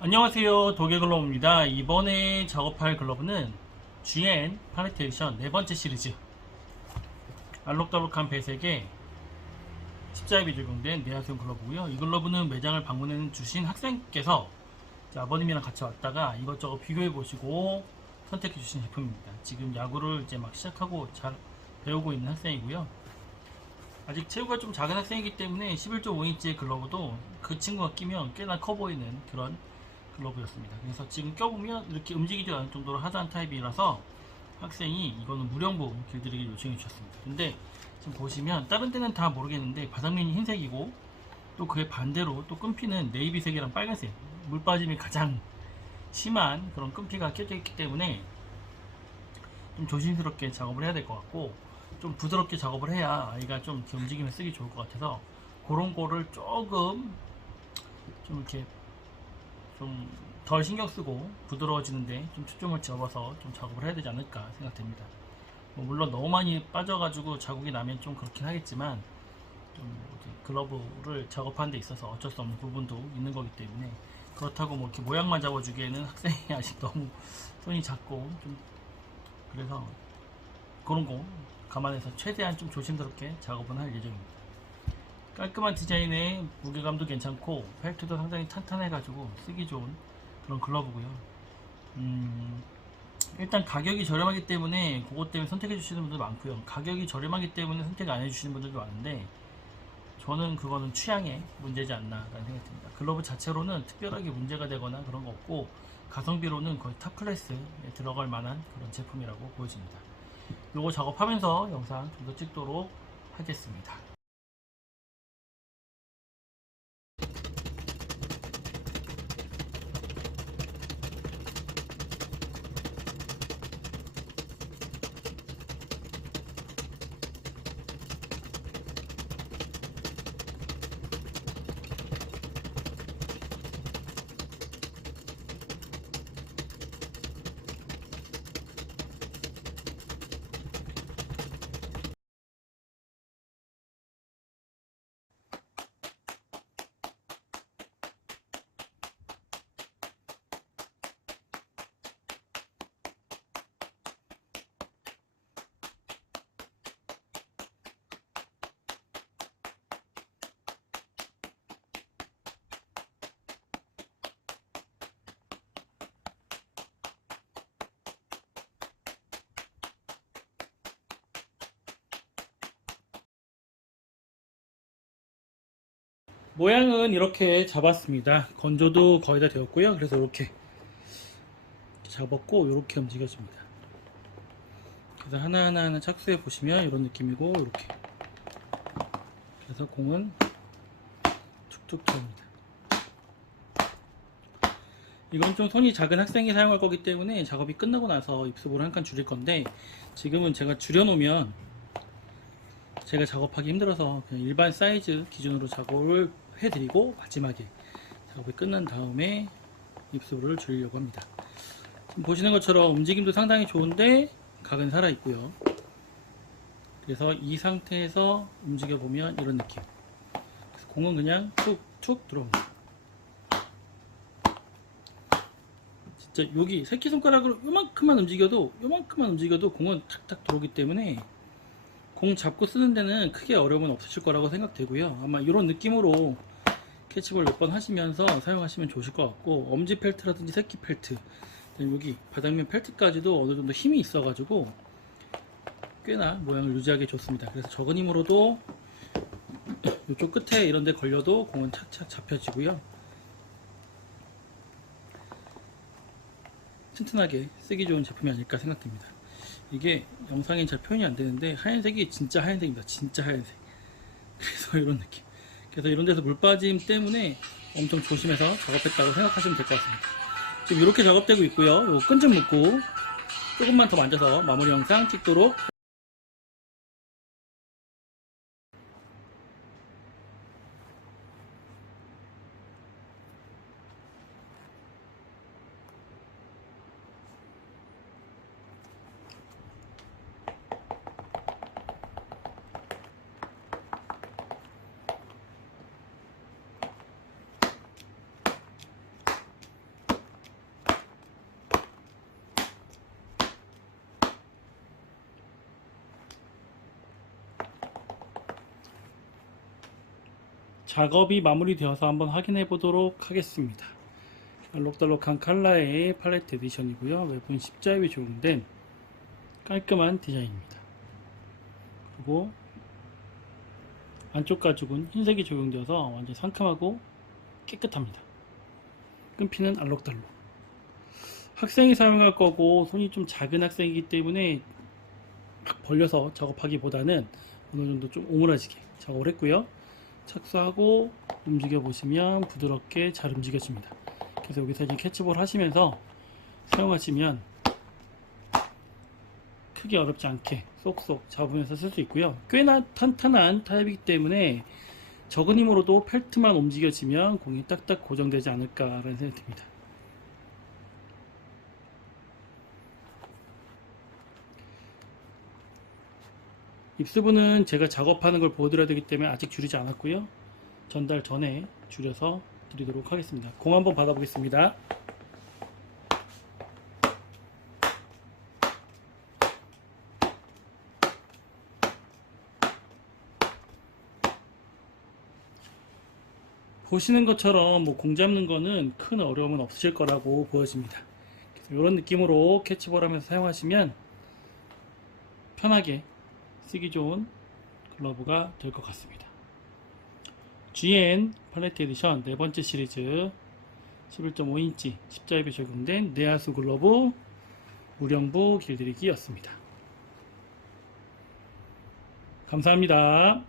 안녕하세요. 도개글러브입니다. 이번에 작업할 글러브는 GN 팔레트 에디션 네 번째 시리즈. 알록달록한 배색에 십자입이 적용된 내화수용 글러브고요. 이 글러브는 매장을 방문해 주신 학생께서 아버님이랑 같이 왔다가 이것저것 비교해 보시고 선택해 주신 제품입니다. 지금 야구를 이제 막 시작하고 잘 배우고 있는 학생이고요. 아직 체구가 좀 작은 학생이기 때문에 11.5인치의 글러브도 그 친구가 끼면 꽤나 커 보이는 그런 글러브였습니다. 그래서 지금 껴보면 이렇게 움직이지 않을 정도로 하드한 타입이라서 학생이 이거는 무령부 길들이기 요청해 주셨습니다. 근데 지금 보시면 다른 데는 다 모르겠는데 바닥면이 흰색이고 또 그의 반대로 또 끈피는 네이비색이랑 빨간색 물 빠짐이 가장 심한 그런 끈피가 껴져 있기 때문에 좀 조심스럽게 작업을 해야 될 것 같고 좀 부드럽게 작업을 해야 아이가 좀 움직이면 쓰기 좋을 것 같아서 그런 거를 조금 좀 이렇게 좀 덜 신경 쓰고 부드러워지는데 좀 초점을 잡아서 좀 작업을 해야 되지 않을까 생각됩니다. 뭐 물론 너무 많이 빠져가지고 자국이 나면 좀 그렇긴 하겠지만 좀 글러브를 작업하는 데 있어서 어쩔 수 없는 부분도 있는 거기 때문에 그렇다고 뭐 이렇게 모양만 잡아주기에는 학생이 아직 너무 손이 작고 좀 그래서 그런 거 감안해서 최대한 좀 조심스럽게 작업은 할 예정입니다. 깔끔한 디자인에 무게감도 괜찮고 펠트도 상당히 탄탄해가지고 쓰기 좋은 그런 글러브고요. 음, 일단 가격이 저렴하기 때문에 그것 때문에 선택해 주시는 분들 많고요. 가격이 저렴하기 때문에 선택 안 해주시는 분들도 많은데 저는 그거는 취향의 문제지 않나 라는 생각이 듭니다. 글러브 자체로는 특별하게 문제가 되거나 그런 거 없고 가성비로는 거의 탑 클래스에 들어갈 만한 그런 제품이라고 보여집니다. 요거 작업하면서 영상 좀 더 찍도록 하겠습니다. 모양은 이렇게 잡았습니다. 건조도 거의 다 되었고요. 그래서 이렇게 잡았고 이렇게 움직여집니다. 그래서 하나하나 하나 착수해 보시면 이런 느낌이고 이렇게 그래서 공은 툭툭 쳐옵니다. 이건 좀 손이 작은 학생이 사용할 거기 때문에 작업이 끝나고 나서 입수볼을 한칸 줄일 건데 지금은 제가 줄여놓으면 제가 작업하기 힘들어서 그냥 일반 사이즈 기준으로 작업을 해드리고 마지막에 작업이 끝난 다음에 입수를 줄이려고 합니다. 지금 보시는 것처럼 움직임도 상당히 좋은데 각은 살아 있고요. 그래서 이 상태에서 움직여 보면 이런 느낌. 그래서 공은 그냥 툭툭 들어옵니다. 진짜 여기 새끼손가락으로 요만큼만 움직여도 요만큼만 움직여도 공은 탁탁 들어오기 때문에 공 잡고 쓰는 데는 크게 어려움은 없으실 거라고 생각되고요. 아마 이런 느낌으로 캐치볼 몇 번 하시면서 사용하시면 좋으실 것 같고 엄지 펠트라든지 새끼 펠트 여기 바닥면 펠트까지도 어느 정도 힘이 있어가지고 꽤나 모양을 유지하기 좋습니다. 그래서 적은 힘으로도 이쪽 끝에 이런 데 걸려도 공은 착착 잡혀지고요. 튼튼하게 쓰기 좋은 제품이 아닐까 생각됩니다. 이게 영상엔 잘 표현이 안 되는데 하얀색이 진짜 하얀색입니다. 진짜 하얀색. 그래서 이런 느낌. 그래서 이런 데서 물 빠짐 때문에 엄청 조심해서 작업했다고 생각하시면 될 것 같습니다. 지금 이렇게 작업되고 있고요. 요끈좀 묶고 조금만 더 만져서 마무리 영상 찍도록 작업이 마무리되어서 한번 확인해 보도록 하겠습니다. 알록달록한 칼라의 팔레트 에디션이고요. 외부는 십자입이 적용된 깔끔한 디자인입니다. 그리고 안쪽 가죽은 흰색이 적용되어서 완전 상큼하고 깨끗합니다. 끈피는 알록달록. 학생이 사용할 거고 손이 좀 작은 학생이기 때문에 막 벌려서 작업하기보다는 어느 정도 좀 오므라지게 작업을 했고요. 착수하고 움직여 보시면 부드럽게 잘 움직여집니다. 그래서 여기서 이제 캐치볼 하시면서 사용하시면 크게 어렵지 않게 쏙쏙 잡으면서 쓸 수 있고요. 꽤나 탄탄한 타입이기 때문에 적은 힘으로도 펠트만 움직여지면 공이 딱딱 고정되지 않을까 라는 생각이 듭니다. 입수부는 제가 작업하는 걸 보여드려야 되기 때문에 아직 줄이지 않았고요. 전달 전에 줄여서 드리도록 하겠습니다. 공 한번 받아보겠습니다. 보시는 것처럼 뭐 공 잡는 거는 큰 어려움은 없으실 거라고 보여집니다. 이런 느낌으로 캐치볼 하면서 사용하시면 편하게 쓰기 좋은 글러브가 될 것 같습니다. GN 팔레트 에디션 네 번째 시리즈 11.5인치 십자입에 적용된 내하수 글러브 무령부 길들이기였습니다. 감사합니다.